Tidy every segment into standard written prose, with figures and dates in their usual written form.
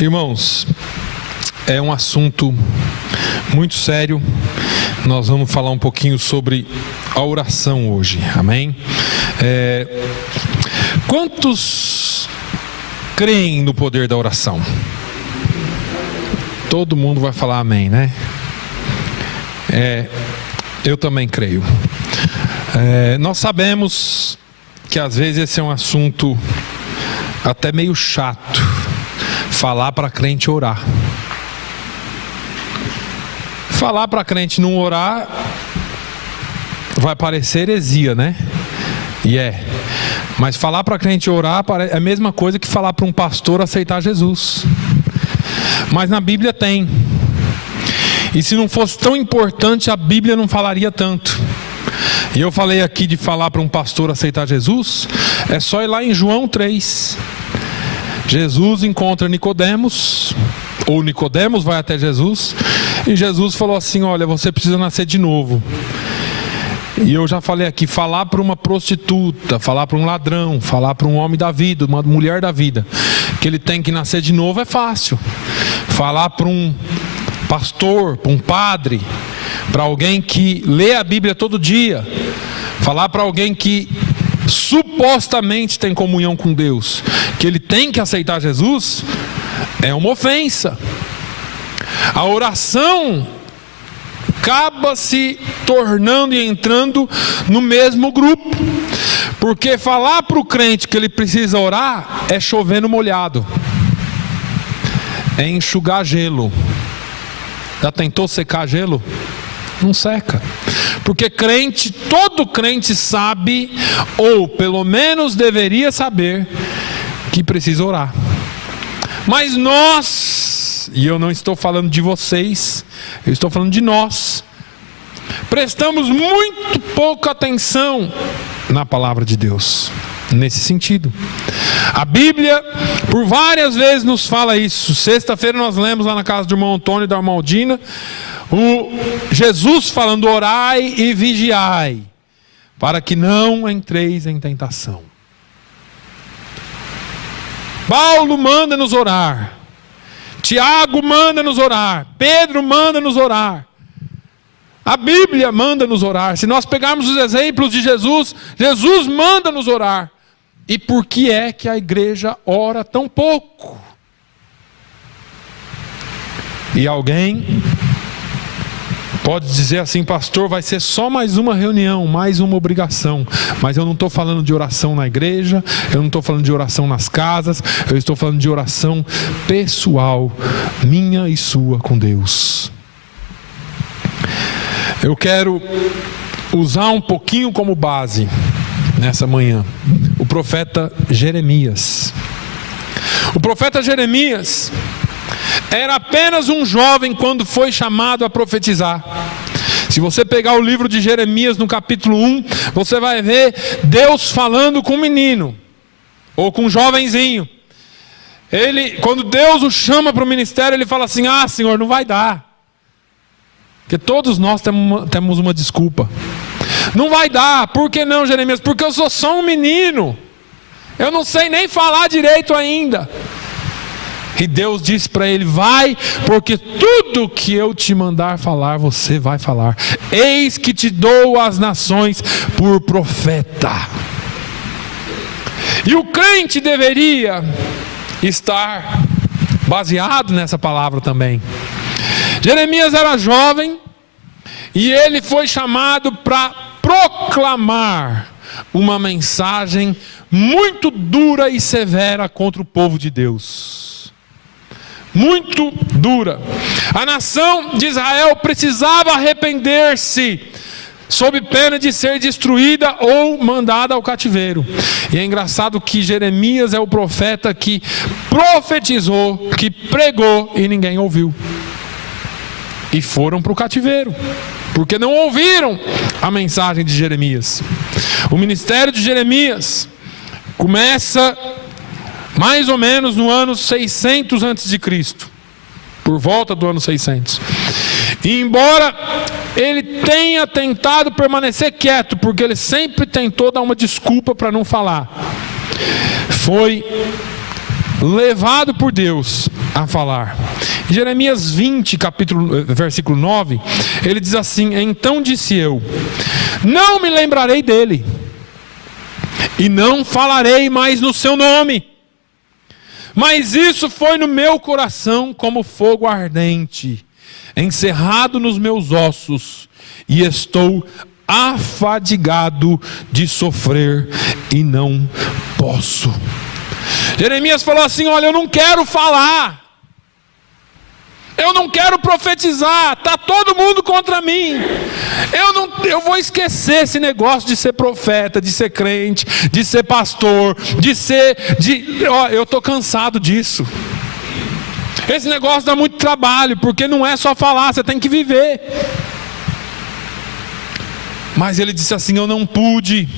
Irmãos, é um assunto muito sério. Nós vamos falar um pouquinho sobre a oração hoje, amém? Quantos creem no poder da oração? Todo mundo vai falar amém, né? Eu também creio. Nós sabemos que às vezes esse é um assunto até meio chato, falar para crente orar. Falar para crente não orar vai parecer heresia, né? Mas falar para crente orar é a mesma coisa que falar para um pastor aceitar Jesus. Mas na Bíblia tem. E se não fosse tão importante, a Bíblia não falaria tanto. E eu falei aqui de falar para um pastor aceitar Jesus, é só ir lá em João 3. Jesus encontra Nicodemos, ou Nicodemos vai até Jesus, e Jesus falou assim: olha, você precisa nascer de novo. E eu já falei aqui, falar para uma prostituta, falar para um ladrão, falar para um homem da vida, uma mulher da vida, que ele tem que nascer de novo é fácil. Falar para um pastor, para um padre, para alguém que lê a Bíblia todo dia, falar para alguém que supostamente tem comunhão com Deus, que ele tem que aceitar Jesus, é uma ofensa. A oração acaba se tornando e entrando no mesmo grupo, porque falar para o crente que ele precisa orar é chover no molhado, é enxugar gelo. Já tentou secar gelo? Não seca. Porque crente, todo crente sabe, ou pelo menos deveria saber, que precisa orar. Mas nós, e eu não estou falando de vocês, eu estou falando de nós, prestamos muito pouca atenção na palavra de Deus, nesse sentido. A Bíblia por várias vezes nos fala isso. Sexta-feira nós lemos lá na casa do irmão Antônio e da irmã Aldina, o Jesus falando: orai e vigiai, para que não entreis em tentação. Paulo manda nos orar, Tiago manda nos orar, Pedro manda nos orar, a Bíblia manda nos orar. Se nós pegarmos os exemplos de Jesus, Jesus manda nos orar. E por que é que a igreja ora tão pouco? E alguém pode dizer assim: pastor, vai ser só mais uma reunião, mais uma obrigação. Mas eu não estou falando de oração na igreja, eu não estou falando de oração nas casas, eu estou falando de oração pessoal, minha e sua com Deus. Eu quero usar um pouquinho como base nessa manhã o profeta Jeremias. O profeta Jeremias era apenas um jovem quando foi chamado a profetizar. Se você pegar o livro de Jeremias no capítulo 1, você vai ver Deus falando com um menino, ou com um jovenzinho. Quando Deus o chama para o ministério, ele fala assim: ah, Senhor, não vai dar. Porque todos nós temos uma desculpa. Não vai dar. Por que não, Jeremias? Porque eu sou só um menino, eu não sei nem falar direito ainda. E Deus disse para ele: vai, porque tudo que eu te mandar falar, você vai falar. Eis que te dou as nações por profeta. E o crente deveria estar baseado nessa palavra também. Jeremias era jovem e ele foi chamado para proclamar uma mensagem muito dura e severa contra o povo de Deus. Muito dura. A nação de Israel precisava arrepender-se, sob pena de ser destruída ou mandada ao cativeiro. E é engraçado que Jeremias é o profeta que profetizou, que pregou e ninguém ouviu. E foram para o cativeiro, porque não ouviram a mensagem de Jeremias. O ministério de Jeremias começa mais ou menos no ano 600 a.C., por volta do ano 600. E embora ele tenha tentado permanecer quieto, porque ele sempre tentou dar uma desculpa para não falar, foi levado por Deus a falar. Em Jeremias 20, versículo 9, ele diz assim: então disse eu, não me lembrarei dele, e não falarei mais no seu nome. Mas isso foi no meu coração como fogo ardente, encerrado nos meus ossos, e estou afadigado de sofrer e não posso. Jeremias falou assim: olha, eu não quero falar, eu não quero profetizar, está todo mundo contra mim, eu vou esquecer esse negócio de ser profeta, de ser crente, de ser pastor, eu estou cansado disso. Esse negócio dá muito trabalho, porque não é só falar, você tem que viver. Mas ele disse assim: eu não pude,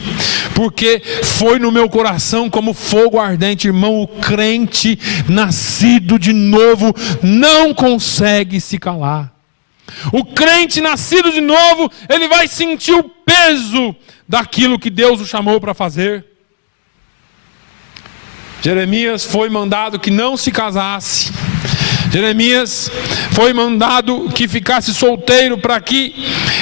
porque foi no meu coração como fogo ardente. Irmão, o crente nascido de novo não consegue se calar. O crente nascido de novo, ele vai sentir o peso daquilo que Deus o chamou para fazer. Jeremias foi mandado que não se casasse. Jeremias foi mandado que ficasse solteiro para que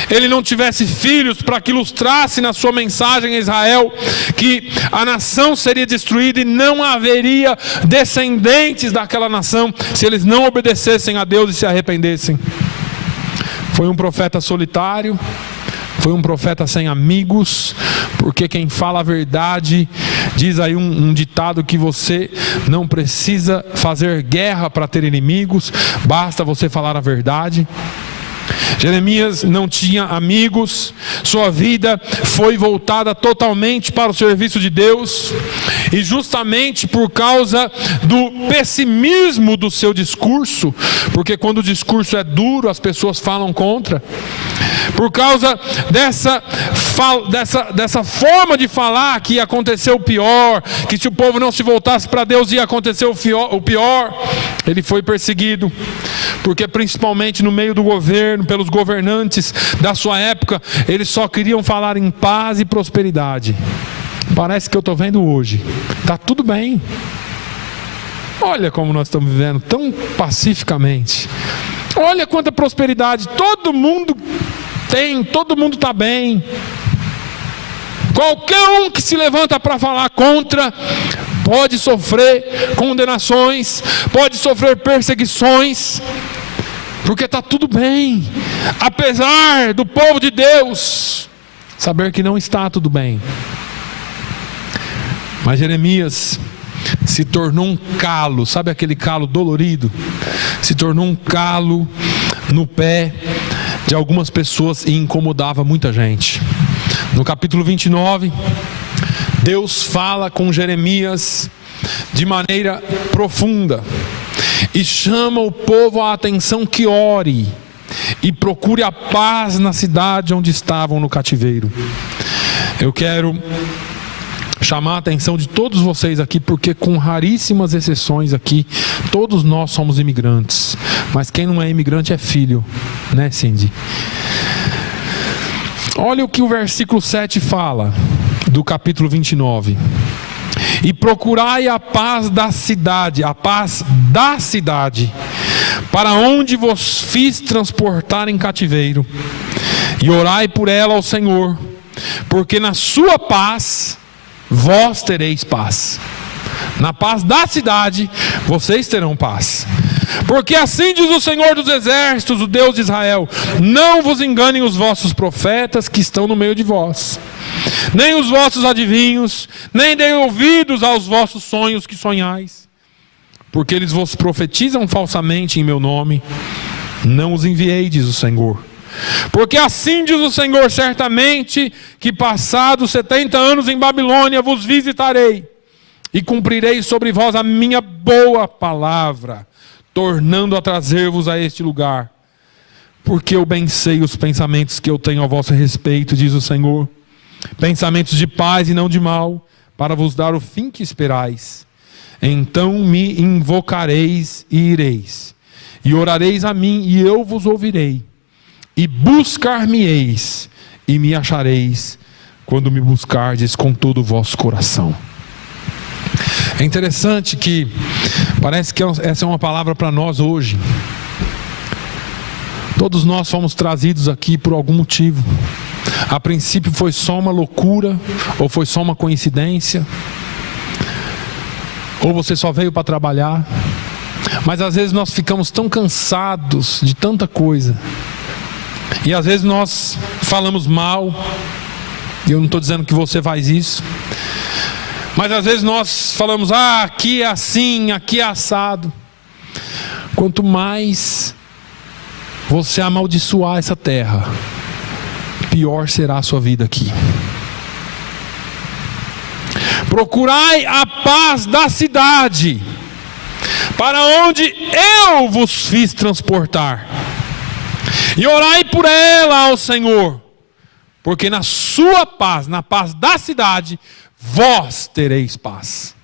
ele não tivesse filhos, para que ilustrasse na sua mensagem a Israel que a nação seria destruída e não haveria descendentes daquela nação se eles não obedecessem a Deus e se arrependessem. Foi um profeta solitário, foi um profeta sem amigos, porque quem fala a verdade, diz aí um ditado que você não precisa fazer guerra para ter inimigos, basta você falar a verdade. Jeremias não tinha amigos, sua vida foi voltada totalmente para o serviço de Deus, e justamente por causa do pessimismo do seu discurso, porque quando o discurso é duro, as pessoas falam contra, por causa dessa forma de falar que ia acontecer o pior, que se o povo não se voltasse para Deus ia acontecer o pior, ele foi perseguido, porque principalmente no meio do governo, pelos governantes da sua época, eles só queriam falar em paz e prosperidade. Parece que eu estou vendo hoje, está tudo bem, olha como nós estamos vivendo tão pacificamente, olha quanta prosperidade, todo mundo tem, todo mundo está bem. Qualquer um que se levanta para falar contra pode sofrer condenações, pode sofrer perseguições, porque está tudo bem, apesar do povo de Deus saber que não está tudo bem. Mas Jeremias se tornou um calo, sabe aquele calo dolorido? Se tornou um calo no pé de algumas pessoas e incomodava muita gente. No capítulo 29, Deus fala com Jeremias de maneira profunda e chama o povo à atenção que ore e procure a paz na cidade onde estavam no cativeiro. Eu quero chamar a atenção de todos vocês aqui, porque com raríssimas exceções aqui, todos nós somos imigrantes, mas quem não é imigrante é filho, né, Cindy? Olha o que o versículo 7 fala, do capítulo 29. E procurai a paz da cidade, para onde vos fiz transportar em cativeiro, e orai por ela ao Senhor, porque na sua paz vós tereis paz. Na paz da cidade vocês terão paz. Porque assim diz o Senhor dos Exércitos, o Deus de Israel: não vos enganem os vossos profetas que estão no meio de vós, nem os vossos adivinhos, nem deem ouvidos aos vossos sonhos que sonhais, porque eles vos profetizam falsamente em meu nome. Não os enviei, diz o Senhor. Porque assim diz o Senhor: certamente que passados 70 anos em Babilônia vos visitarei, e cumprirei sobre vós a minha boa palavra, tornando a trazer-vos a este lugar. Porque eu bem sei os pensamentos que eu tenho a vosso respeito, diz o Senhor, pensamentos de paz e não de mal, para vos dar o fim que esperais. Então me invocareis e ireis, e orareis a mim, e eu vos ouvirei. E buscar-me-eis, e me achareis, quando me buscardes com todo o vosso coração. É interessante que Parece que essa é uma palavra para nós hoje. Todos nós fomos trazidos aqui por algum motivo. A princípio foi só uma loucura, ou foi só uma coincidência, ou você só veio para trabalhar. Mas às vezes nós ficamos tão cansados de tanta coisa, e às vezes nós falamos mal. Eu não estou dizendo que você faz isso, mas às vezes nós falamos: aqui é assim, aqui é assado. Quanto mais você amaldiçoar essa terra, pior será a sua vida aqui. Procurai a paz da cidade, para onde eu vos fiz transportar, e orai por ela ao Senhor, porque na sua paz, na paz da cidade, vós tereis paz.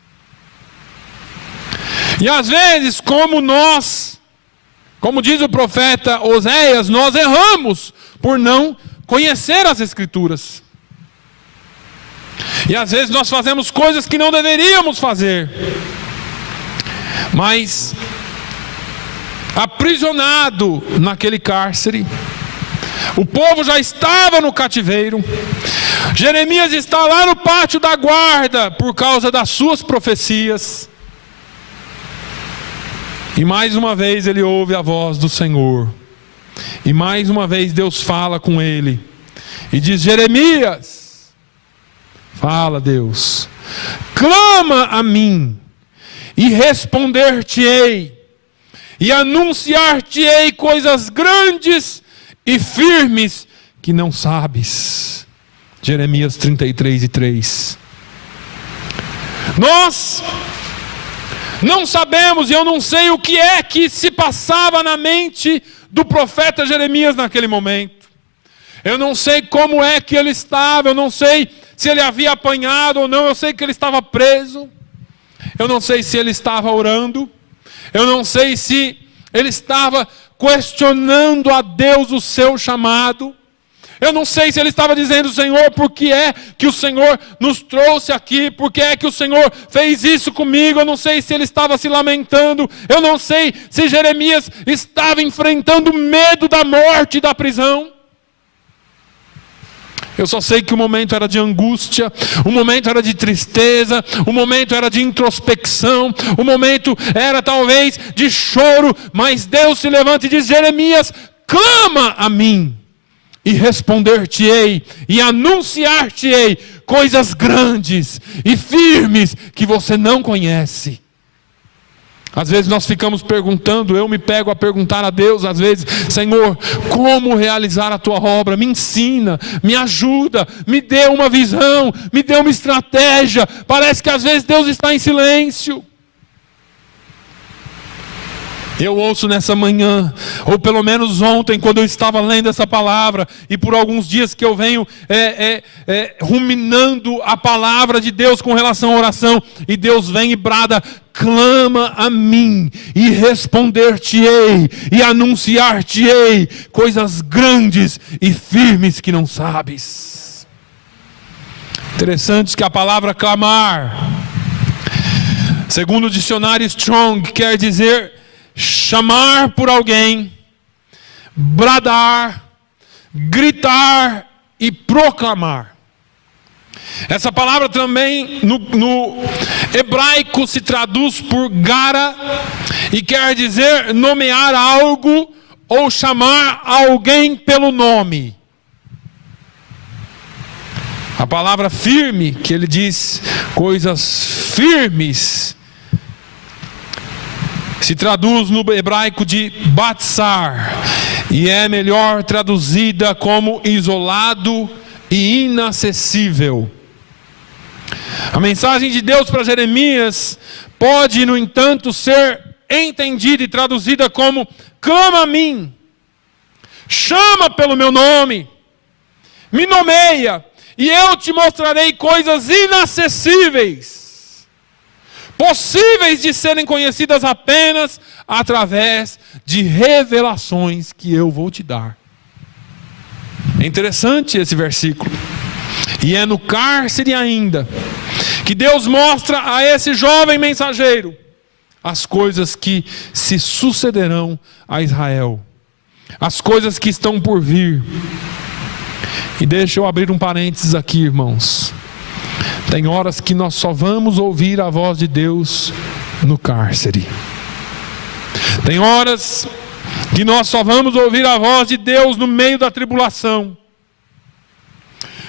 E às vezes, como diz o profeta Oséias, nós erramos por não conhecer as Escrituras. E às vezes nós fazemos coisas que não deveríamos fazer. Mas, aprisionado naquele cárcere, o povo já estava no cativeiro. Jeremias está lá no pátio da guarda por causa das suas profecias. E mais uma vez ele ouve a voz do Senhor. E mais uma vez Deus fala com ele. E diz: Jeremias, fala Deus, clama a mim, e responder-te-ei, e anunciar-te-ei coisas grandes e firmes que não sabes. Jeremias 33:3. Nós não sabemos, e eu não sei o que é que se passava na mente do profeta Jeremias naquele momento. Eu não sei como é que ele estava, eu não sei se ele havia apanhado ou não, eu sei que ele estava preso. Eu não sei se ele estava orando, eu não sei se ele estava questionando a Deus o seu chamado. Eu não sei se ele estava dizendo: Senhor, por que é que o Senhor nos trouxe aqui? Por que é que o Senhor fez isso comigo? Eu não sei se ele estava se lamentando. Eu não sei se Jeremias estava enfrentando medo da morte e da prisão. Eu só sei que o momento era de angústia, o momento era de tristeza, o momento era de introspecção, o momento era talvez de choro, mas Deus se levanta e diz: Jeremias, clama a mim, e responder-te-ei, e anunciar-te-ei coisas grandes e firmes que você não conhece. Às vezes nós ficamos perguntando, eu me pego a perguntar a Deus às vezes: Senhor, como realizar a tua obra? Me ensina, me ajuda, me dê uma visão, me dê uma estratégia. Parece que às vezes Deus está em silêncio. Eu ouço nessa manhã, ou pelo menos ontem, quando eu estava lendo essa palavra, e por alguns dias que eu venho ruminando a palavra de Deus com relação à oração, e Deus vem e brada: clama a mim, e responder-te-ei, e anunciar-te-ei coisas grandes e firmes que não sabes. Interessante que a palavra clamar, segundo o dicionário Strong, quer dizer chamar por alguém, bradar, gritar e proclamar. Essa palavra também no hebraico se traduz por gara, e quer dizer nomear algo ou chamar alguém pelo nome. A palavra firme, que ele diz coisas firmes, se traduz no hebraico de batsar, e é melhor traduzida como isolado e inacessível. A mensagem de Deus para Jeremias pode, no entanto, ser entendida e traduzida como: clama a mim, chama pelo meu nome, me nomeia, e eu te mostrarei coisas inacessíveis, possíveis de serem conhecidas apenas através de revelações que eu vou te dar. É interessante esse versículo. E é no cárcere ainda que Deus mostra a esse jovem mensageiro as coisas que se sucederão a Israel, as coisas que estão por vir. E deixa eu abrir um parênteses aqui, irmãos. Tem horas que nós só vamos ouvir a voz de Deus no cárcere. Tem horas que nós só vamos ouvir a voz de Deus no meio da tribulação.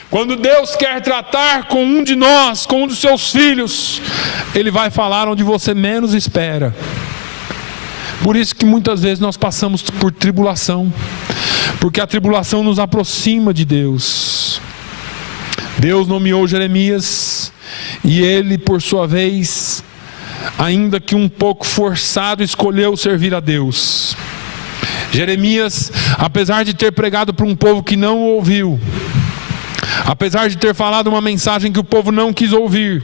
Quando Deus quer tratar com um de nós, com um dos seus filhos, Ele vai falar onde você menos espera. Por isso que muitas vezes nós passamos por tribulação, porque a tribulação nos aproxima de Deus. Deus nomeou Jeremias, e ele, por sua vez, ainda que um pouco forçado, escolheu servir a Deus. Jeremias, apesar de ter pregado para um povo que não o ouviu, apesar de ter falado uma mensagem que o povo não quis ouvir,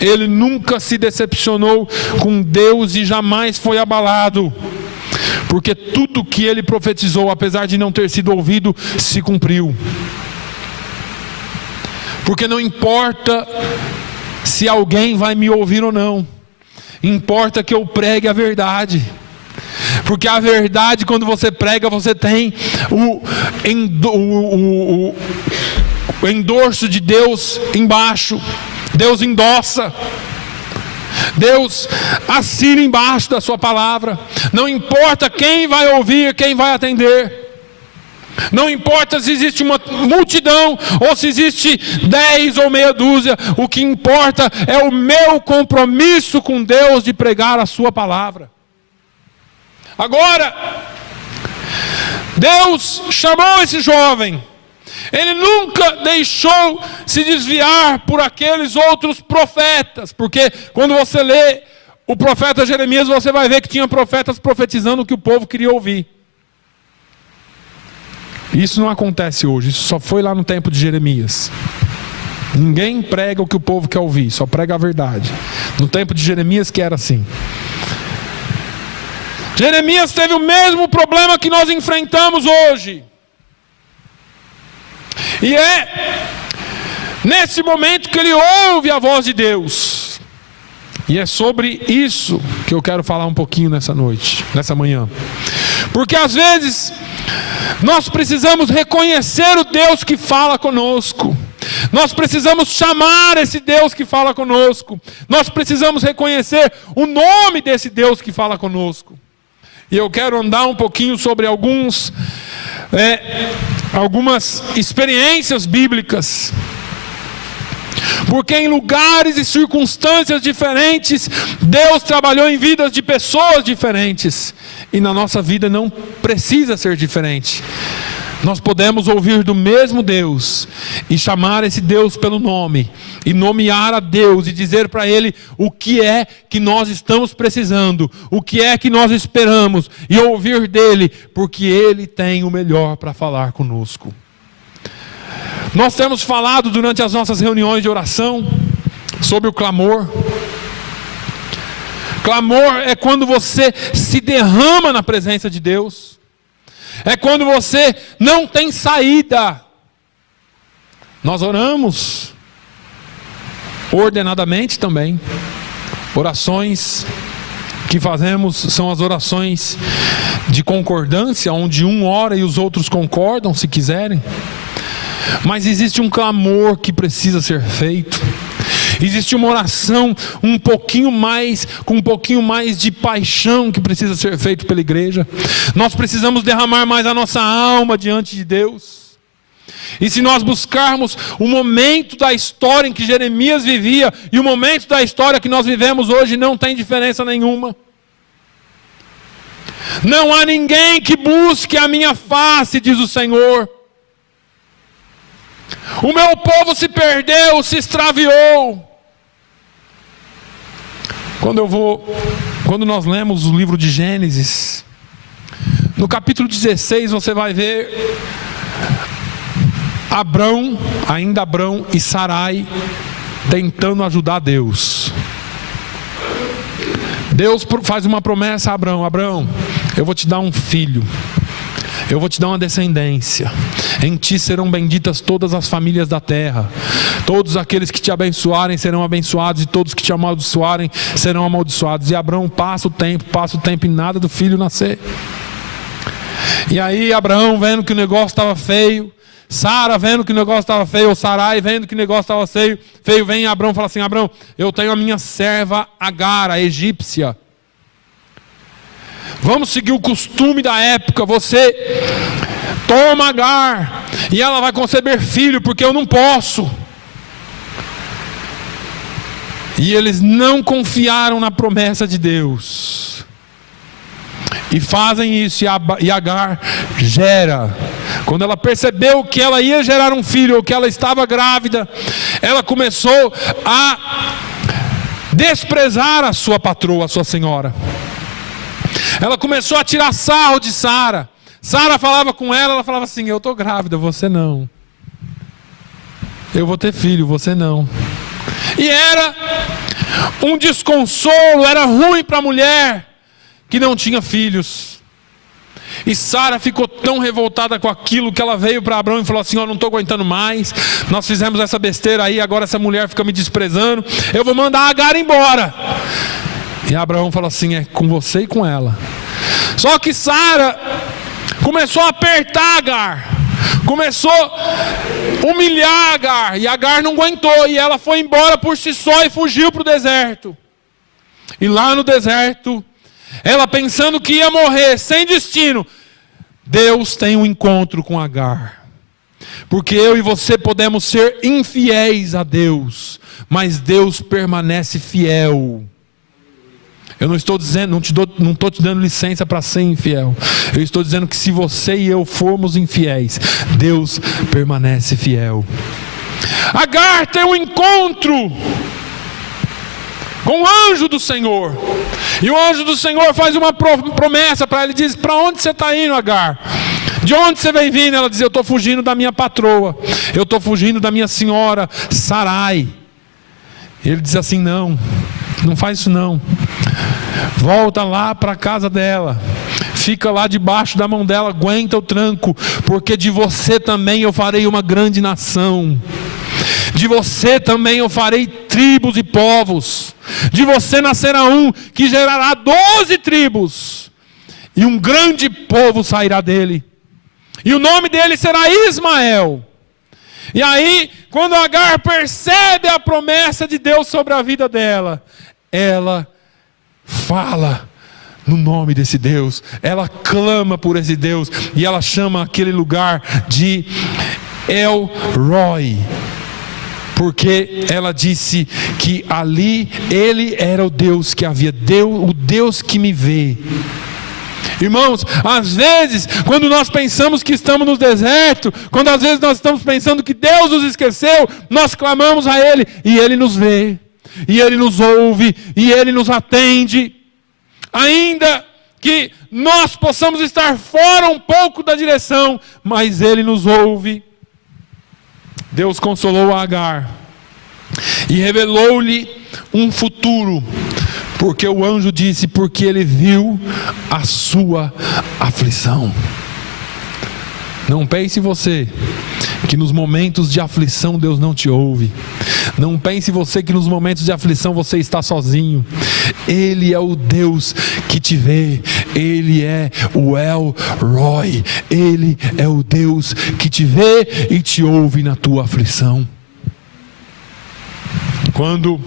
ele nunca se decepcionou com Deus e jamais foi abalado, porque tudo que ele profetizou, apesar de não ter sido ouvido, se cumpriu. Porque não importa se alguém vai me ouvir ou não, importa que eu pregue a verdade. Porque a verdade, quando você prega, você tem o endorso de Deus embaixo. Deus endossa, Deus assina embaixo da sua palavra. Não importa quem vai ouvir, quem vai atender. Não importa se existe uma multidão ou se existe 10 ou meia dúzia. O que importa é o meu compromisso com Deus de pregar a sua palavra. Agora, Deus chamou esse jovem. Ele nunca deixou se desviar por aqueles outros profetas. Porque quando você lê o profeta Jeremias, você vai ver que tinha profetas profetizando o que o povo queria ouvir. Isso não acontece hoje, isso só foi lá no tempo de Jeremias. Ninguém prega o que o povo quer ouvir, só prega a verdade. No tempo de Jeremias que era assim. Jeremias teve o mesmo problema que nós enfrentamos hoje. E é nesse momento que ele ouve a voz de Deus. E é sobre isso que eu quero falar um pouquinho nessa noite, nessa manhã. Porque às vezes nós precisamos reconhecer o Deus que fala conosco. Nós precisamos chamar esse Deus que fala conosco. Nós precisamos reconhecer o nome desse Deus que fala conosco. E eu quero andar um pouquinho sobre algumas experiências bíblicas. Porque em lugares e circunstâncias diferentes, Deus trabalhou em vidas de pessoas diferentes. E na nossa vida não precisa ser diferente. Nós podemos ouvir do mesmo Deus e chamar esse Deus pelo nome, e nomear a Deus e dizer para Ele o que é que nós estamos precisando, o que é que nós esperamos, e ouvir dEle, porque Ele tem o melhor para falar conosco. Nós temos falado durante as nossas reuniões de oração sobre o clamor. Clamor é quando você se derrama na presença de Deus. É quando você não tem saída. Nós oramos ordenadamente também. Orações que fazemos são as orações de concordância, onde um ora e os outros concordam, se quiserem. Mas existe um clamor que precisa ser feito. Existe uma oração com um pouquinho mais de paixão que precisa ser feito pela igreja. Nós precisamos derramar mais a nossa alma diante de Deus. E se nós buscarmos o momento da história em que Jeremias vivia e o momento da história que nós vivemos hoje, não tem diferença nenhuma. Não há ninguém que busque a minha face, diz o Senhor. O meu povo se perdeu, se extraviou. Quando nós lemos o livro de Gênesis, no capítulo 16 você vai ver Abrão e Sarai tentando ajudar Deus. Deus faz uma promessa a Abrão: Abrão, eu vou te dar um filho. eu vou te dar uma descendência, em ti serão benditas todas as famílias da terra, todos aqueles que te abençoarem serão abençoados, e todos que te amaldiçoarem serão amaldiçoados. E Abraão passa o tempo e nada do filho nascer. E aí Abraão, vendo que o negócio estava feio, Sara vendo que o negócio estava feio, ou Sarai vendo que o negócio estava feio, vem Abraão e fala assim: Abraão, eu tenho a minha serva Agar, a egípcia, vamos seguir o costume da época, você toma Agar e ela vai conceber filho, porque eu não posso. E eles não confiaram na promessa de Deus e fazem isso, e Agar gera. Quando ela percebeu que ela ia gerar um filho, ou que ela estava grávida, ela começou a desprezar a sua patroa, a sua senhora. Ela começou a tirar sarro de Sara. Sara falava com ela falava assim: eu estou grávida, você não. Eu vou ter filho, você não. E era um desconsolo, era ruim para a mulher que não tinha filhos. E Sara ficou tão revoltada com aquilo que ela veio para Abraão e falou assim: eu não estou aguentando mais, nós fizemos essa besteira aí, agora essa mulher fica me desprezando, eu vou mandar a Agar embora. E Abraão falou assim: é com você e com ela. Só que Sara começou a apertar Agar, começou a humilhar Agar, e Agar não aguentou, e ela foi embora por si só e fugiu para o deserto. E lá no deserto, ela pensando que ia morrer, sem destino, Deus tem um encontro com Agar. Porque eu e você podemos ser infiéis a Deus, mas Deus permanece fiel. Eu não estou dizendo, não estou te dando licença para ser infiel. Eu estou dizendo que se você e eu formos infiéis, Deus permanece fiel. Agar tem um encontro com o anjo do Senhor. E o anjo do Senhor faz uma promessa para ela. Ele diz: para onde você está indo, Agar? De onde você vem vindo? Ela diz: eu estou fugindo da minha patroa, eu estou fugindo da minha senhora Sarai. Ele diz assim: não faz isso não. Volta lá para a casa dela, fica lá debaixo da mão dela, aguenta o tranco, porque de você também eu farei uma grande nação. De você também eu farei tribos e povos. De você nascerá um que gerará 12 tribos, e um grande povo sairá dele, e o nome dele será Ismael. E aí, quando Agar percebe a promessa de Deus sobre a vida dela, ela fala no nome desse Deus, ela clama por esse Deus, e ela chama aquele lugar de El Roi, porque ela disse que ali ele era o Deus que havia, o Deus que me vê. Irmãos, às vezes, quando nós pensamos que estamos no deserto, quando às vezes nós estamos pensando que Deus nos esqueceu, nós clamamos a Ele, e Ele nos vê, e Ele nos ouve, e Ele nos atende. Ainda que nós possamos estar fora um pouco da direção, mas Ele nos ouve. Deus consolou a Agar e revelou-lhe um futuro, porque o anjo disse: porque ele viu a sua aflição. Não pense você que nos momentos de aflição Deus não te ouve. Não pense você que nos momentos de aflição você está sozinho. Ele é o Deus que te vê. Ele é o El Roi. Ele é o Deus que te vê e te ouve na tua aflição. Quando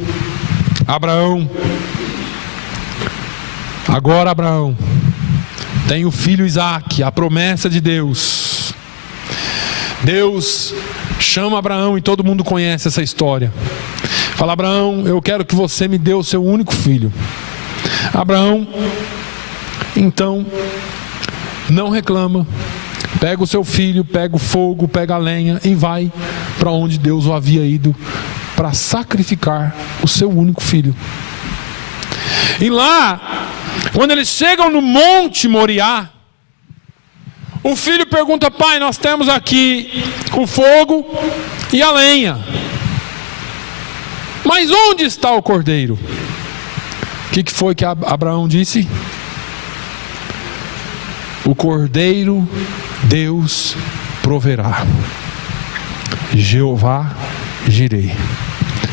Abraão tem o filho Isaque, a promessa de Deus. Deus chama Abraão, e todo mundo conhece essa história. Fala: Abraão, eu quero que você me dê o seu único filho. Abraão, então, não reclama. Pega o seu filho, pega o fogo, pega a lenha e vai para onde Deus o havia ido para sacrificar o seu único filho. E lá, quando eles chegam no Monte Moriá, o filho pergunta: pai, nós temos aqui o fogo e a lenha, mas onde está o cordeiro? O que foi que Abraão disse? O cordeiro Deus proverá. Jeová Jireh.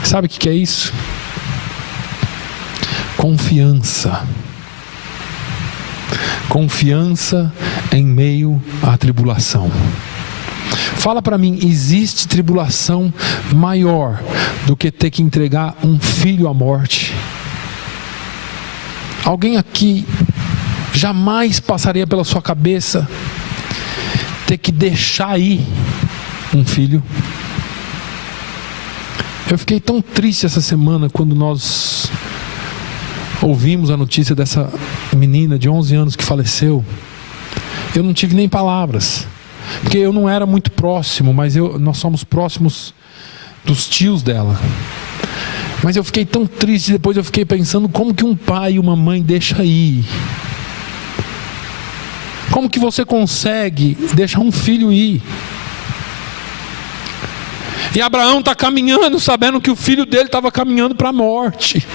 Sabe o que é isso? Confiança. Confiança em meio à tribulação. Fala para mim, existe tribulação maior do que ter que entregar um filho à morte? Alguém aqui jamais passaria pela sua cabeça ter que deixar ir um filho? Eu fiquei tão triste essa semana quando nós ouvimos a notícia dessa menina de 11 anos que faleceu. Eu não tive nem palavras, porque eu não era muito próximo, mas nós somos próximos dos tios dela. Mas eu fiquei tão triste, depois eu fiquei pensando como que um pai e uma mãe deixam ir. Como que você consegue deixar um filho ir? E Abraão está caminhando, sabendo que o filho dele estava caminhando para a morte.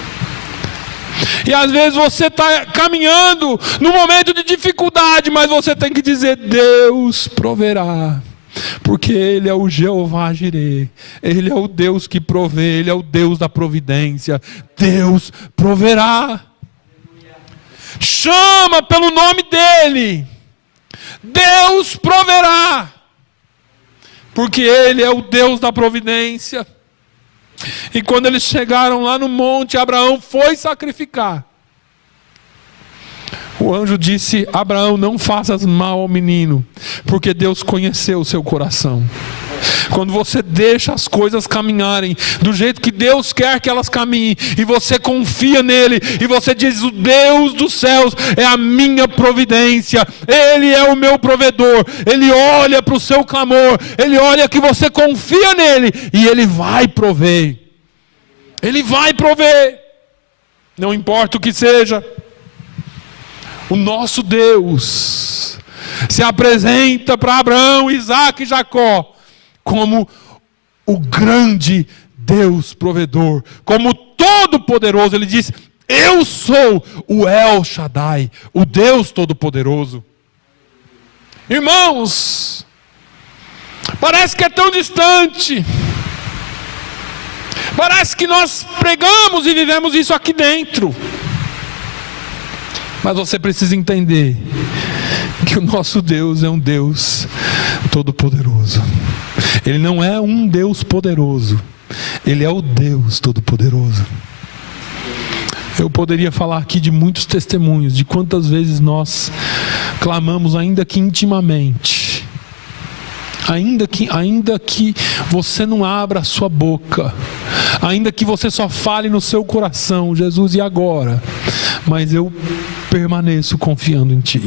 E às vezes você está caminhando no momento de dificuldade, mas você tem que dizer: Deus proverá, porque Ele é o Jeová Jireh, Ele é o Deus que provê, Ele é o Deus da providência. Deus proverá. Chama pelo nome dEle. Deus proverá, porque Ele é o Deus da providência. E quando eles chegaram lá no monte, Abraão foi sacrificar. O anjo disse: Abraão, não faças mal ao menino, porque Deus conheceu o seu coração. Quando você deixa as coisas caminharem do jeito que Deus quer que elas caminhem, e você confia nele, e você diz: o Deus dos céus é a minha providência, Ele é o meu provedor. Ele olha para o seu clamor, Ele olha que você confia nele, e Ele vai prover. Ele vai prover, não importa o que seja. O nosso Deus se apresenta para Abraão, Isaque e Jacó como o grande Deus provedor, como todo-poderoso. Ele diz: eu sou o El Shaddai, o Deus todo-poderoso. Irmãos, parece que é tão distante, parece que nós pregamos e vivemos isso aqui dentro, mas você precisa entender que o nosso Deus é um Deus todo-poderoso. Ele não é um Deus poderoso, Ele é o Deus todo-poderoso. Eu poderia falar aqui de muitos testemunhos, de quantas vezes nós clamamos, ainda que intimamente, ainda que você não abra a sua boca, ainda que você só fale no seu coração: Jesus, e agora? Mas eu permaneço confiando em Ti.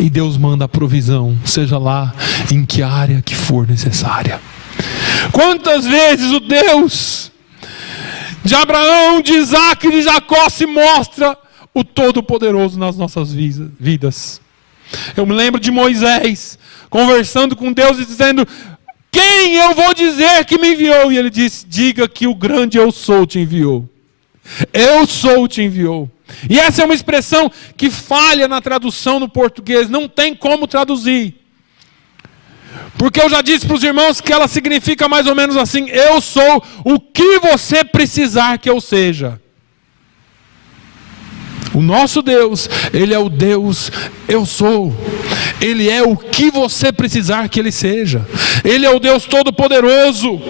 E Deus manda a provisão, seja lá em que área que for necessária. Quantas vezes o Deus de Abraão, de Isaque e de Jacó se mostra o Todo-Poderoso nas nossas vidas. Eu me lembro de Moisés conversando com Deus e dizendo: quem eu vou dizer que me enviou? E ele disse: diga que o grande eu sou te enviou. Eu sou te enviou. E essa é uma expressão que falha na tradução no português, não tem como traduzir. Porque eu já disse para os irmãos que ela significa mais ou menos assim: eu sou o que você precisar que eu seja. O nosso Deus, Ele é o Deus eu sou. Ele é o que você precisar que Ele seja. Ele é o Deus todo-poderoso.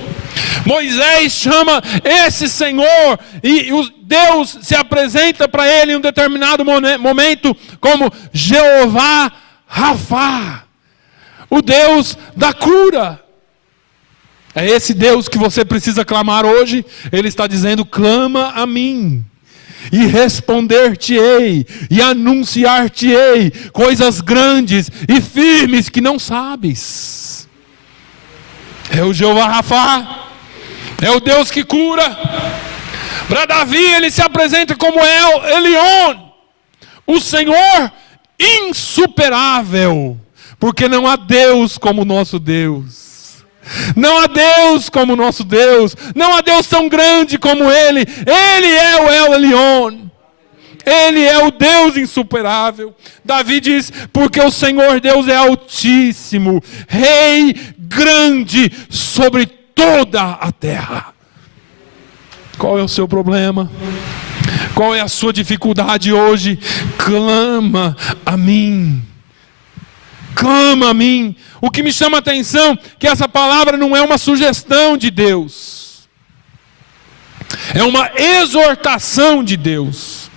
Moisés chama esse Senhor, e o Deus se apresenta para ele em um determinado momento como Jeová Rafá, o Deus da cura. É esse Deus que você precisa clamar hoje. Ele está dizendo: clama a mim, e responder-te-ei, e anunciar-te-ei coisas grandes e firmes que não sabes. É o Jeová Rafá, é o Deus que cura. Para Davi ele se apresenta como El Elyon, o Senhor insuperável, porque não há Deus como o nosso Deus. Não há Deus como o nosso Deus. Não há Deus tão grande como Ele. Ele é o El Elyon. Ele é o Deus insuperável. Davi diz: porque o Senhor Deus é altíssimo, Rei grande sobre toda a terra. Qual é o seu problema? Qual é a sua dificuldade hoje? Clama a mim. Clama a mim. O que me chama a atenção é que essa palavra não é uma sugestão de Deus. É uma exortação de Deus.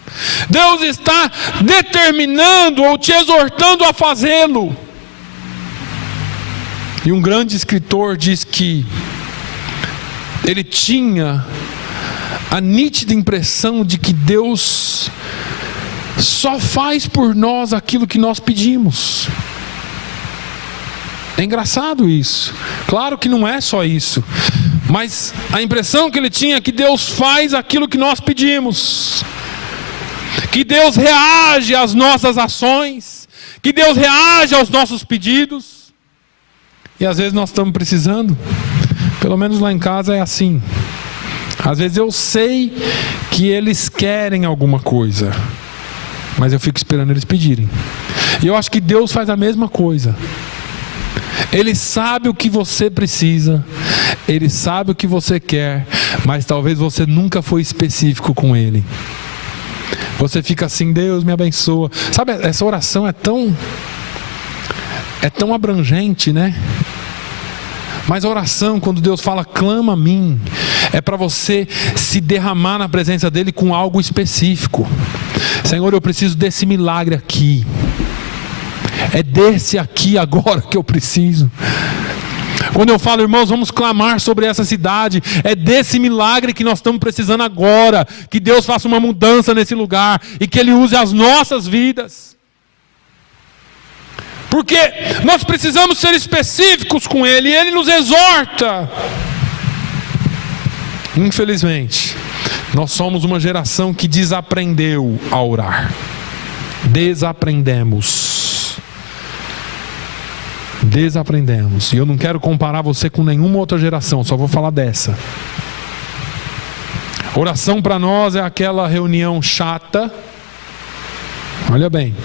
Deus está determinando ou te exortando a fazê-lo. E um grande escritor diz que ele tinha a nítida impressão de que Deus só faz por nós aquilo que nós pedimos. É engraçado isso. Claro que não é só isso, mas a impressão que ele tinha é que Deus faz aquilo que nós pedimos, que Deus reage às nossas ações, que Deus reage aos nossos pedidos. E às vezes nós estamos precisando, pelo menos lá em casa é assim. Às vezes eu sei que eles querem alguma coisa, mas eu fico esperando eles pedirem. E eu acho que Deus faz a mesma coisa. Ele sabe o que você precisa, Ele sabe o que você quer, mas talvez você nunca foi específico com Ele. Você fica assim: Deus me abençoa. Sabe, essa oração é tão abrangente, né? Mas a oração, quando Deus fala clama a mim, é para você se derramar na presença dEle com algo específico. Senhor, eu preciso desse milagre aqui. É desse aqui agora que eu preciso. Quando eu falo, irmãos, vamos clamar sobre essa cidade, é desse milagre que nós estamos precisando agora. Que Deus faça uma mudança nesse lugar e que Ele use as nossas vidas. Porque nós precisamos ser específicos com Ele, e Ele nos exorta. Infelizmente, nós somos uma geração que desaprendeu a orar. Desaprendemos. E eu não quero comparar você com nenhuma outra geração, só vou falar dessa. Oração para nós é aquela reunião chata, olha bem,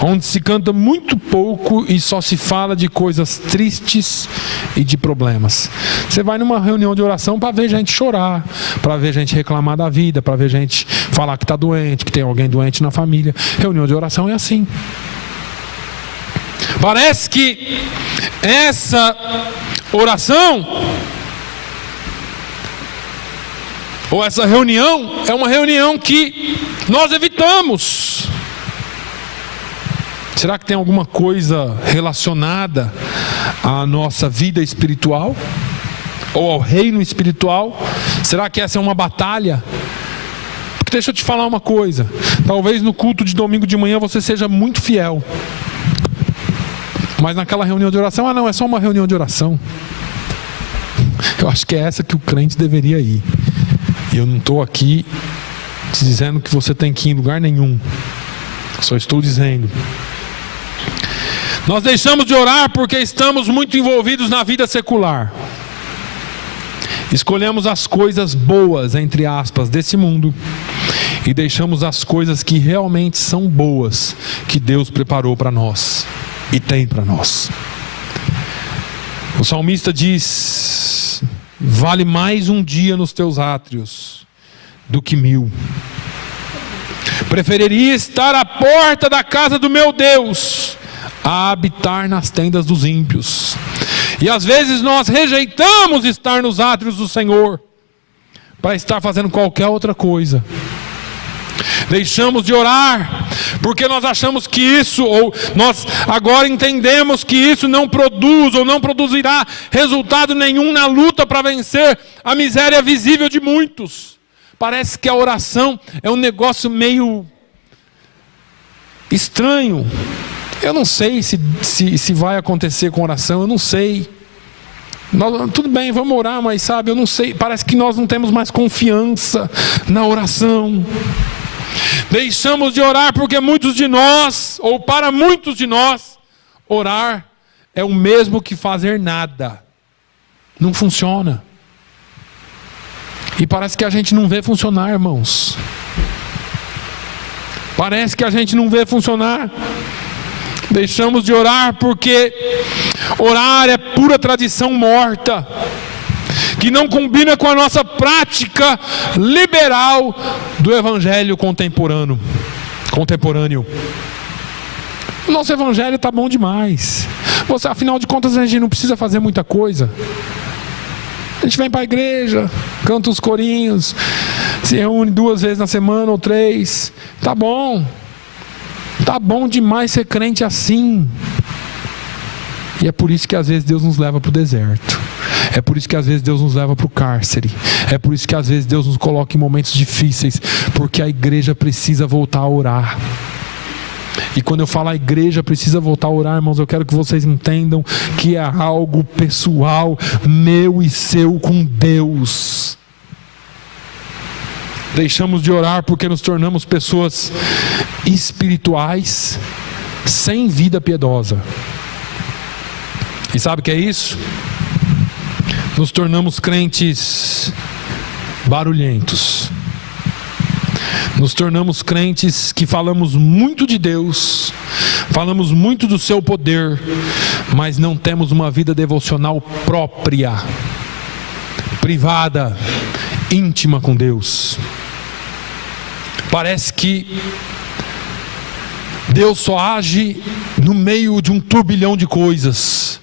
onde se canta muito pouco e só se fala de coisas tristes e de problemas. Você vai numa reunião de oração para ver gente chorar, para ver gente reclamar da vida, para ver gente falar que está doente, que tem alguém doente na família. Reunião de oração é assim. Parece que essa oração ou essa reunião é uma reunião que nós evitamos. Será que tem alguma coisa relacionada à nossa vida espiritual? Ou ao reino espiritual? Será que essa é uma batalha? Porque deixa eu te falar uma coisa. Talvez no culto de domingo de manhã você seja muito fiel. Mas naquela reunião de oração, não, é só uma reunião de oração. Eu acho que é essa que o crente deveria ir. E eu não estou aqui te dizendo que você tem que ir em lugar nenhum. Só estou dizendo. Nós deixamos de orar porque estamos muito envolvidos na vida secular. Escolhemos as coisas boas, entre aspas, desse mundo, e deixamos as coisas que realmente são boas, que Deus preparou para nós e tem para nós. O salmista diz: vale mais um dia nos teus átrios do que 1000. Preferiria estar à porta da casa do meu Deus a habitar nas tendas dos ímpios. E às vezes nós rejeitamos estar nos átrios do Senhor para estar fazendo qualquer outra coisa. Deixamos de orar porque nós achamos que isso, ou nós agora entendemos que isso não produz ou não produzirá resultado nenhum na luta para vencer a miséria visível de muitos. Parece que a oração é um negócio meio estranho. Eu não sei se vai acontecer com oração, eu não sei. Tudo bem, vamos orar, mas sabe, eu não sei. Parece que nós não temos mais confiança na oração. Deixamos de orar porque muitos de nós, ou para muitos de nós, orar é o mesmo que fazer nada. Não funciona. E parece que a gente não vê funcionar, irmãos. Parece que a gente não vê funcionar. Deixamos de orar porque orar é pura tradição morta, que não combina com a nossa prática liberal do evangelho contemporâneo. O nosso evangelho está bom demais. Afinal de contas, a gente não precisa fazer muita coisa. A gente vem para a igreja, canta os corinhos, se reúne 2 vezes na semana ou 3. Tá bom. Tá bom demais ser crente assim. E é por isso que às vezes Deus nos leva para o deserto. É por isso que às vezes Deus nos leva para o cárcere. É por isso que às vezes Deus nos coloca em momentos difíceis. Porque a igreja precisa voltar a orar. E quando eu falo a igreja precisa voltar a orar, irmãos, eu quero que vocês entendam que é algo pessoal, meu e seu com Deus. Deixamos de orar porque nos tornamos pessoas espirituais sem vida piedosa. E sabe o que é isso? Nos tornamos crentes barulhentos. Nos tornamos crentes que falamos muito de Deus, falamos muito do seu poder, mas não temos uma vida devocional própria, privada, íntima com Deus. Parece que Deus só age no meio de um turbilhão de coisas,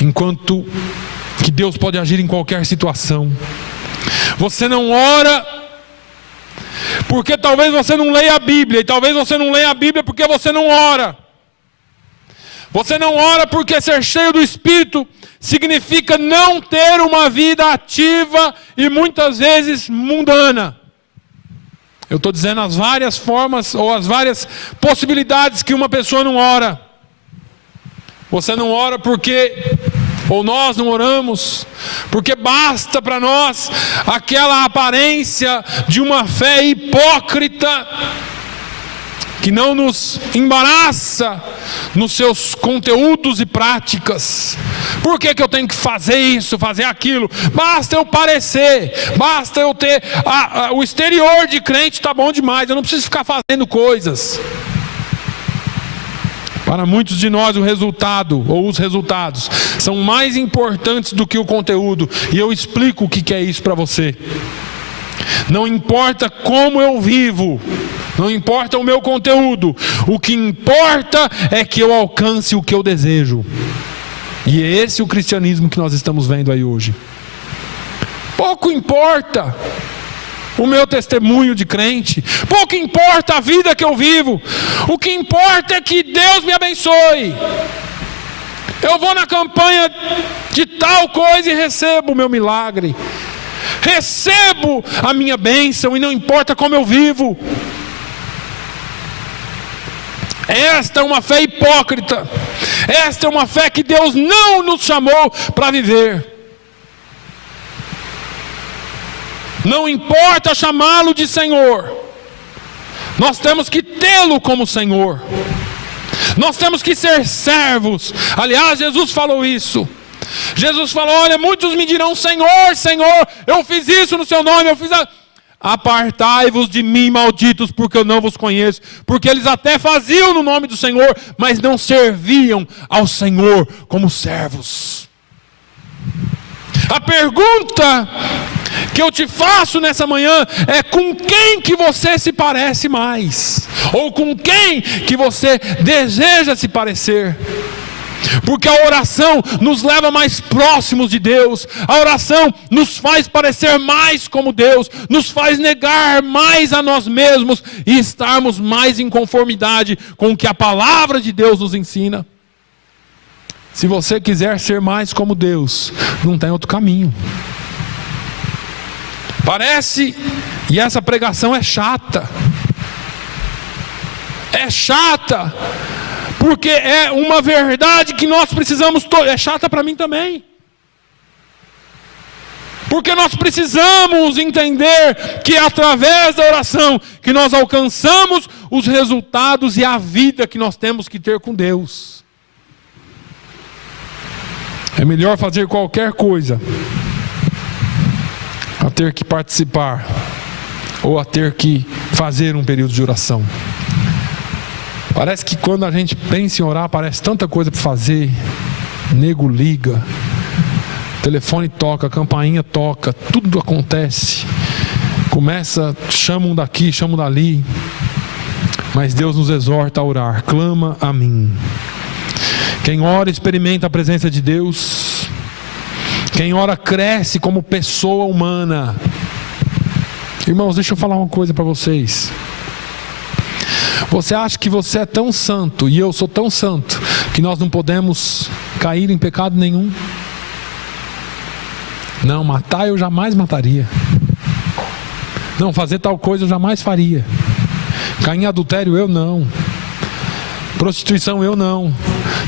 enquanto que Deus pode agir em qualquer situação. Você não ora porque talvez você não leia a Bíblia, e talvez você não leia a Bíblia porque você não ora. Você não ora porque ser cheio do Espírito significa não ter uma vida ativa e muitas vezes mundana. Eu estou dizendo as várias formas ou as várias possibilidades que uma pessoa não ora. Você não ora porque, ou nós não oramos, porque basta para nós aquela aparência de uma fé hipócrita, que não nos embaraça nos seus conteúdos e práticas. Por que eu tenho que fazer isso, fazer aquilo? Basta eu parecer, basta eu ter o exterior de crente, está bom demais, eu não preciso ficar fazendo coisas. Para muitos de nós o resultado, ou os resultados, são mais importantes do que o conteúdo. E eu explico o que é isso para você. Não importa como eu vivo, não importa o meu conteúdo, o que importa é que eu alcance o que eu desejo. E é esse o cristianismo que nós estamos vendo aí hoje. Pouco importa o meu testemunho de crente, pouco importa a vida que eu vivo, o que importa é que Deus me abençoe. Eu vou na campanha de tal coisa e recebo o meu milagre, recebo a minha bênção, e não importa como eu vivo. Esta é uma fé hipócrita. Esta é uma fé que Deus não nos chamou para viver. Não importa chamá-lo de Senhor, nós temos que tê-lo como Senhor. Nós temos que ser servos. Aliás, Jesus falou isso. Jesus falou: olha, muitos me dirão: Senhor, Senhor, eu fiz isso no seu nome, eu fiz Apartai-vos de mim, malditos, porque eu não vos conheço. Porque eles até faziam no nome do Senhor, mas não serviam ao Senhor como servos. A pergunta que eu te faço nessa manhã é: com quem que você se parece mais? Ou com quem que você deseja se parecer? Porque a oração nos leva mais próximos de Deus. A oração nos faz parecer mais como Deus, nos faz negar mais a nós mesmos e estarmos mais em conformidade com o que a palavra de Deus nos ensina. Se você quiser ser mais como Deus, não tem outro caminho. Parece, e essa pregação é chata. É chata, porque é uma verdade que nós precisamos. É chata para mim também. Porque nós precisamos entender que é através da oração que nós alcançamos os resultados e a vida que nós temos que ter com Deus. É melhor fazer qualquer coisa a ter que participar ou a ter que fazer um período de oração. Parece que quando a gente pensa em orar, parece tanta coisa para fazer. Nego liga, telefone toca, campainha toca, tudo acontece. Começa, chamam daqui, chamam dali. Mas Deus nos exorta a orar. Clama a mim. Quem ora experimenta a presença de Deus. Quem ora cresce como pessoa humana. Irmãos, deixa eu falar uma coisa para vocês. Você acha que você é tão santo e eu sou tão santo que nós não podemos cair em pecado nenhum? Não, matar eu jamais mataria. Não, fazer tal coisa eu jamais faria. Cair em adultério eu não. Prostituição eu não.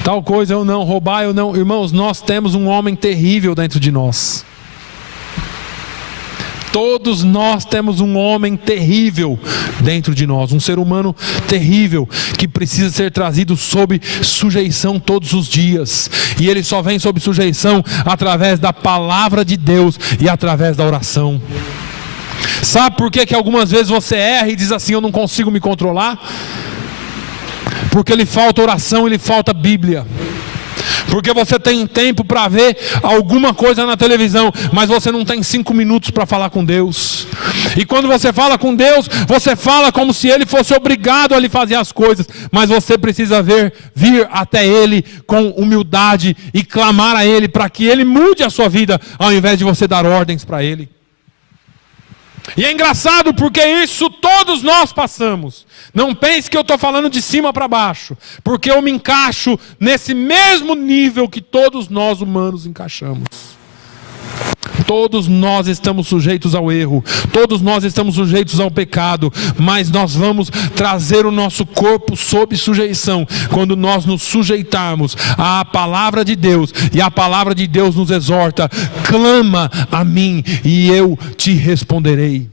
Tal coisa eu não. Roubar eu não. Irmãos, nós temos um homem terrível dentro de nós. Todos nós temos um homem terrível dentro de nós, um ser humano terrível, que precisa ser trazido sob sujeição todos os dias. E ele só vem sob sujeição através da palavra de Deus e através da oração. Sabe por que algumas vezes você erra e diz assim: eu não consigo me controlar? Porque lhe falta oração e lhe falta Bíblia. Porque você tem tempo para ver alguma coisa na televisão, mas você não tem 5 minutos para falar com Deus. E quando você fala com Deus, você fala como se Ele fosse obrigado a lhe fazer as coisas. Mas você precisa vir até Ele com humildade e clamar a Ele para que Ele mude a sua vida, ao invés de você dar ordens para Ele. E é engraçado porque isso todos nós passamos. Não pense que eu estou falando de cima para baixo, porque eu me encaixo nesse mesmo nível que todos nós humanos encaixamos. Todos nós estamos sujeitos ao erro, todos nós estamos sujeitos ao pecado, mas nós vamos trazer o nosso corpo sob sujeição quando nós nos sujeitarmos à palavra de Deus. E a palavra de Deus nos exorta: clama a mim e eu te responderei.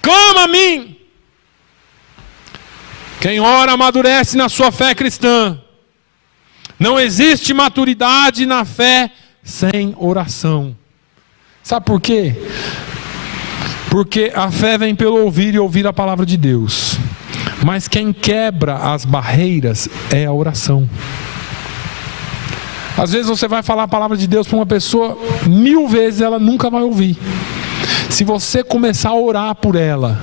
Clama a mim. Quem ora amadurece na sua fé cristã. Não existe maturidade na fé sem oração. Sabe por quê? Porque a fé vem pelo ouvir e ouvir a palavra de Deus. Mas quem quebra as barreiras é a oração. Às vezes você vai falar a palavra de Deus para uma pessoa 1000 vezes, ela nunca vai ouvir. Se você começar a orar por ela,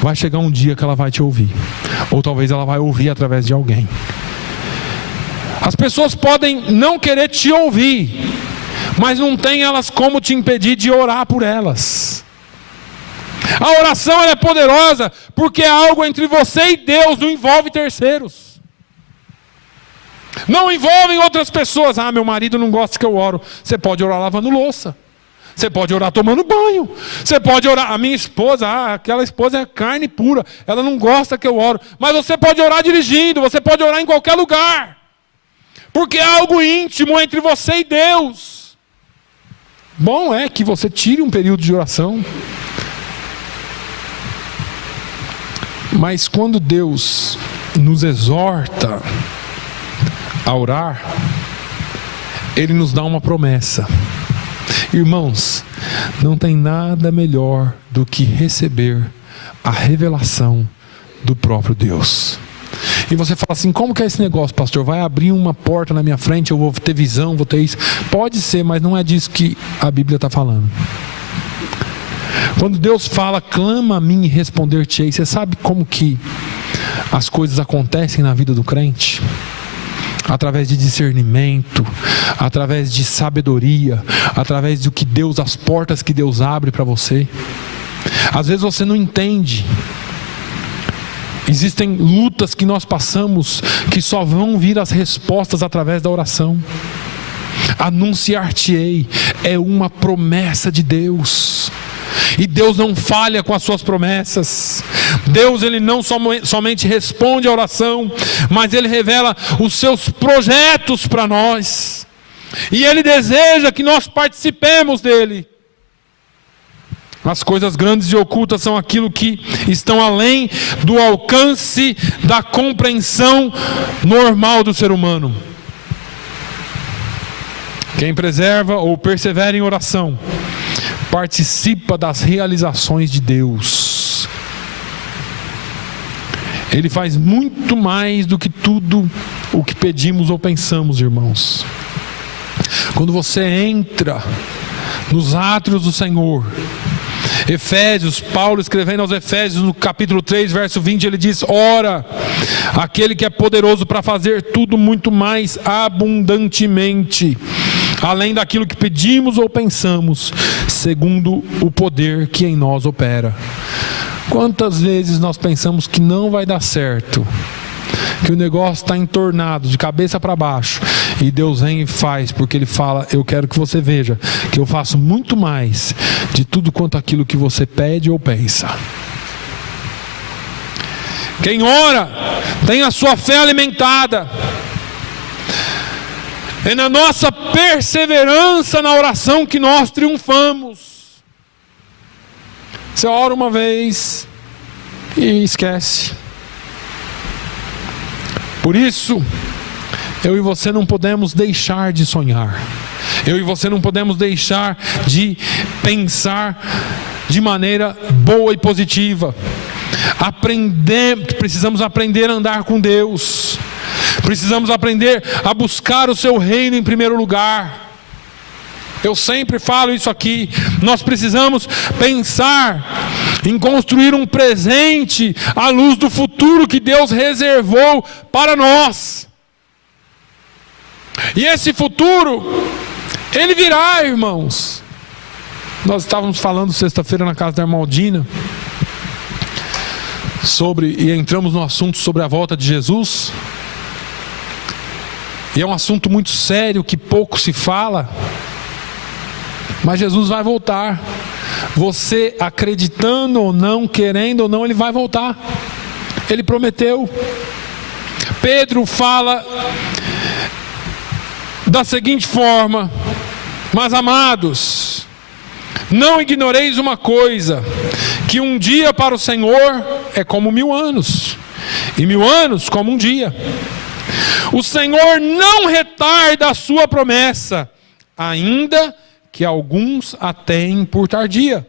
vai chegar um dia que ela vai te ouvir. Ou talvez ela vai ouvir através de alguém. As pessoas podem não querer te ouvir, mas não tem elas como te impedir de orar por elas. A oração ela é poderosa porque é algo entre você e Deus, não envolve terceiros. Não envolvem outras pessoas. Ah, meu marido não gosta que eu oro. Você pode orar lavando louça. Você pode orar tomando banho. Você pode orar. A minha esposa, aquela esposa é carne pura. Ela não gosta que eu oro. Mas você pode orar dirigindo. Você pode orar em qualquer lugar. Porque é algo íntimo entre você e Deus. Bom é que você tire um período de oração. Mas quando Deus nos exorta a orar, Ele nos dá uma promessa. Irmãos, não tem nada melhor do que receber a revelação do próprio Deus. E você fala assim: como que é esse negócio, pastor? Vai abrir uma porta na minha frente, eu vou ter visão, vou ter isso. Pode ser, mas não é disso que a Bíblia está falando. Quando Deus fala, clama a mim e responder-te-ei, você sabe como que as coisas acontecem na vida do crente? Através de discernimento, através de sabedoria, através do que Deus, as portas que Deus abre para você. Às vezes você não entende. Existem lutas que nós passamos que só vão vir as respostas através da oração. Anunciar-te-ei é uma promessa de Deus. E Deus não falha com as suas promessas. Deus, Ele não somente responde a oração, mas Ele revela os seus projetos para nós. E Ele deseja que nós participemos dele. As coisas grandes e ocultas são aquilo que estão além do alcance da compreensão normal do ser humano. Quem preserva ou persevera em oração participa das realizações de Deus. Ele faz muito mais do que tudo o que pedimos ou pensamos, irmãos. Quando você entra nos átrios do Senhor, Efésios, Paulo escrevendo aos Efésios no capítulo 3, verso 20, ele diz: ora, aquele que é poderoso para fazer tudo muito mais abundantemente, além daquilo que pedimos ou pensamos, segundo o poder que em nós opera. Quantas vezes nós pensamos que não vai dar certo, que o negócio está entornado de cabeça para baixo, e Deus vem e faz, porque Ele fala: eu quero que você veja que eu faço muito mais de tudo quanto aquilo que você pede ou pensa. Quem ora tem a sua fé alimentada. É na nossa perseverança na oração que nós triunfamos. Você ora uma vez e esquece. Por isso, eu e você não podemos deixar de sonhar. Eu e você não podemos deixar de pensar de maneira boa e positiva. Precisamos aprender a andar com Deus. Precisamos aprender a buscar o seu reino em primeiro lugar. Eu sempre falo isso aqui. Nós precisamos pensar em construir um presente à luz do futuro que Deus reservou para nós. E esse futuro, ele virá, irmãos. Nós estávamos falando sexta-feira na casa da irmã Aldina e entramos no assunto sobre a volta de Jesus. E é um assunto muito sério que pouco se fala. Mas Jesus vai voltar. Você acreditando ou não, querendo ou não, Ele vai voltar. Ele prometeu. Pedro fala da seguinte forma: mas amados, não ignoreis uma coisa, que um dia para o Senhor é como 1000 anos, e 1000 anos como um dia. O Senhor não retarda a sua promessa, ainda que alguns a têm por tardia,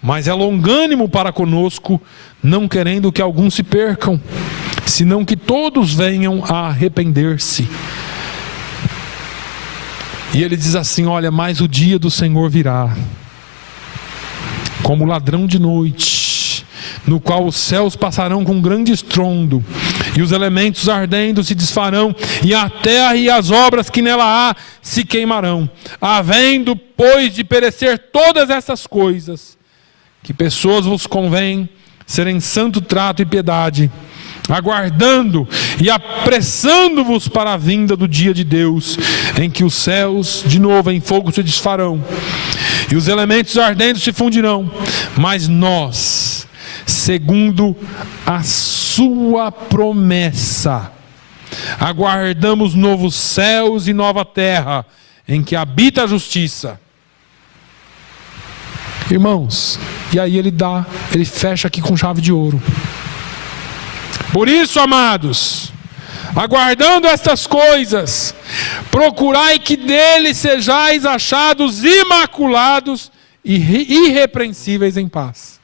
mas é longânimo para conosco, não querendo que alguns se percam, senão que todos venham a arrepender-se. E ele diz assim: olha, mas o dia do Senhor virá, como ladrão de noite, no qual os céus passarão com grande estrondo, e os elementos ardendo se desfarão, e a terra e as obras que nela há se queimarão. Havendo, pois, de perecer todas essas coisas, que pessoas vos convém serem santo trato e piedade, aguardando e apressando-vos para a vinda do dia de Deus, em que os céus de novo em fogo se desfarão, e os elementos ardendo se fundirão. Mas nós, segundo a sua promessa, aguardamos novos céus e nova terra, em que habita a justiça. Irmãos, e aí ele fecha aqui com chave de ouro. Por isso, amados, aguardando estas coisas, procurai que dele sejais achados imaculados e irrepreensíveis em paz.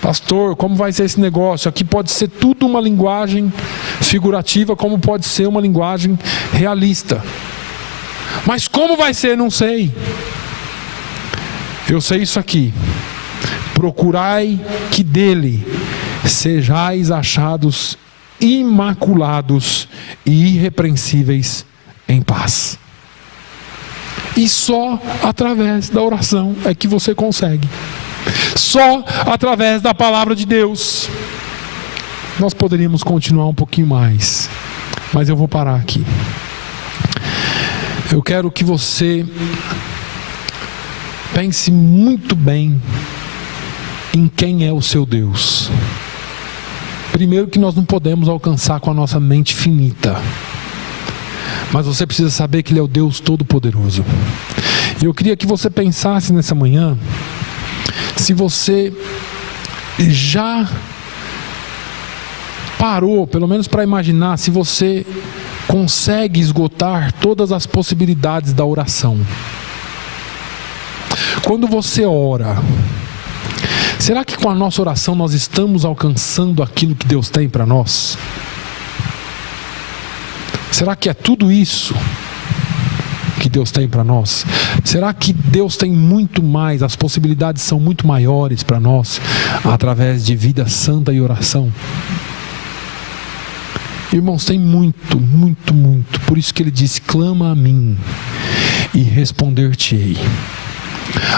Pastor, como vai ser esse negócio? Aqui pode ser tudo uma linguagem figurativa, como pode ser uma linguagem realista. Mas como vai ser? Não sei. Eu sei isso aqui: procurai que dele sejais achados imaculados e irrepreensíveis em paz. E só através da oração é que você consegue. Só através da palavra de Deus. Nós poderíamos continuar um pouquinho mais, mas eu vou parar aqui. Eu quero que você pense muito bem em quem é o seu Deus. Primeiro, que nós não podemos alcançar com a nossa mente finita, mas você precisa saber que Ele é o Deus Todo-Poderoso. E eu queria que você pensasse nessa manhã, se você já parou, pelo menos para imaginar, se você consegue esgotar todas as possibilidades da oração. Quando você ora, será que com a nossa oração nós estamos alcançando aquilo que Deus tem para nós? Será que é tudo isso que Deus tem para nós? Será que Deus tem muito mais, as possibilidades são muito maiores para nós, através de vida santa e oração? Irmãos, tem muito, muito, muito. Por isso que ele disse: clama a mim e responder-te-ei.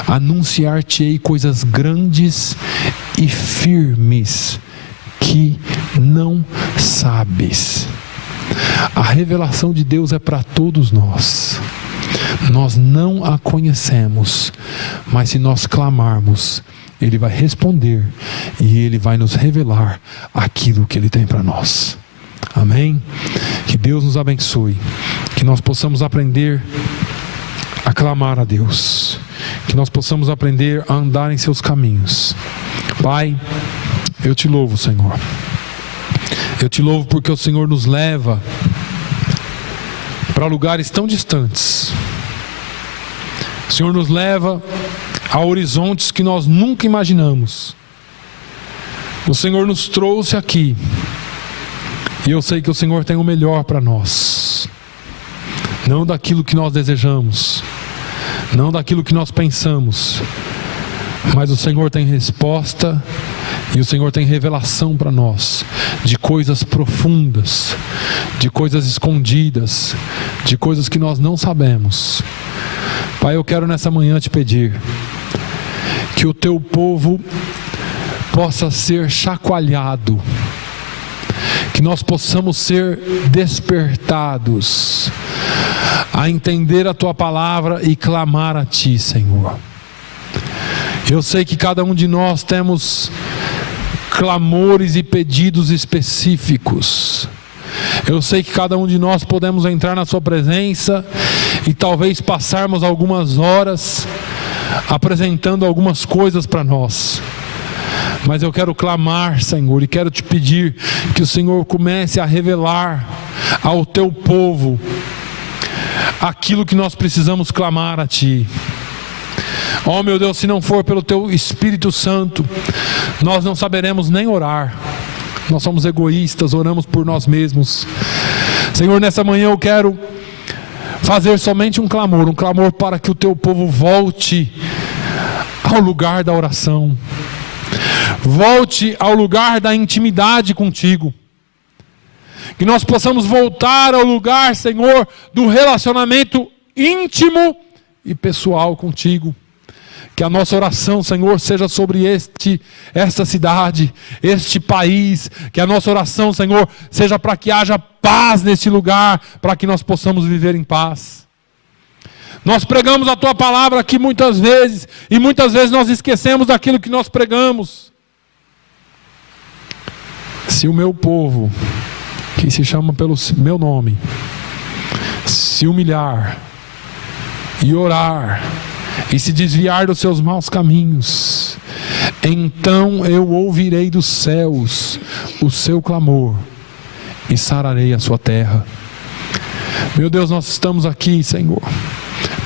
Anunciar-te-ei coisas grandes e firmes que não sabes. A revelação de Deus é para todos nós. Nós não a conhecemos, mas se nós clamarmos, Ele vai responder e Ele vai nos revelar aquilo que Ele tem para nós. Amém? Que Deus nos abençoe, que nós possamos aprender a clamar a Deus, que nós possamos aprender a andar em seus caminhos. Pai, eu te louvo, Senhor. Eu te louvo porque o Senhor nos leva para lugares tão distantes. O Senhor nos leva a horizontes que nós nunca imaginamos. O Senhor nos trouxe aqui. E eu sei que o Senhor tem o melhor para nós. Não daquilo que nós desejamos, não daquilo que nós pensamos, mas o Senhor tem resposta e o Senhor tem revelação para nós de coisas profundas, de coisas escondidas, de coisas que nós não sabemos. Pai, eu quero nessa manhã te pedir que o teu povo possa ser chacoalhado, que nós possamos ser despertados a entender a tua palavra e clamar a ti, Senhor. Eu sei que cada um de nós temos clamores e pedidos específicos. Eu sei que cada um de nós podemos entrar na sua presença e talvez passarmos algumas horas apresentando algumas coisas para nós. Mas eu quero clamar, Senhor, e quero te pedir que o Senhor comece a revelar ao teu povo aquilo que nós precisamos clamar a ti. Oh meu Deus, se não for pelo teu Espírito Santo, nós não saberemos nem orar. Nós somos egoístas, oramos por nós mesmos. Senhor, nessa manhã eu quero fazer somente um clamor para que o teu povo volte ao lugar da oração. Volte ao lugar da intimidade contigo. Que nós possamos voltar ao lugar, Senhor, do relacionamento íntimo e pessoal contigo. Que a nossa oração, Senhor, seja sobre esta cidade, este país. Que a nossa oração, Senhor, seja para que haja paz neste lugar, para que nós possamos viver em paz. Nós pregamos a tua palavra aqui muitas vezes, e muitas vezes nós esquecemos daquilo que nós pregamos. Se o meu povo, que se chama pelo meu nome, se humilhar e orar e se desviar dos seus maus caminhos, então eu ouvirei dos céus o seu clamor e sararei a sua terra. Meu Deus, nós estamos aqui, Senhor,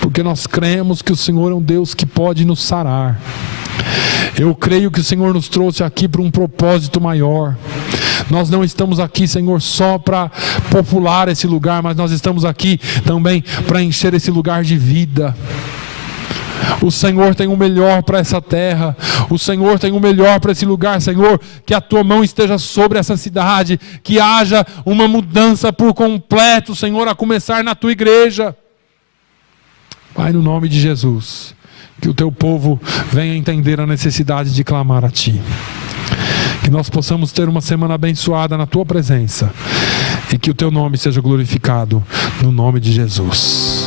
porque nós cremos que o Senhor é um Deus que pode nos sarar. Eu creio que o Senhor nos trouxe aqui para um propósito maior. Nós não estamos aqui, Senhor, só para popular esse lugar, mas nós estamos aqui também para encher esse lugar de vida. O Senhor tem o melhor para essa terra. O Senhor tem o melhor para esse lugar, Senhor. Que a tua mão esteja sobre essa cidade. Que haja uma mudança por completo, Senhor, a começar na tua igreja. Pai, no nome de Jesus, que o teu povo venha entender a necessidade de clamar a ti. Que nós possamos ter uma semana abençoada na tua presença. E que o teu nome seja glorificado no nome de Jesus.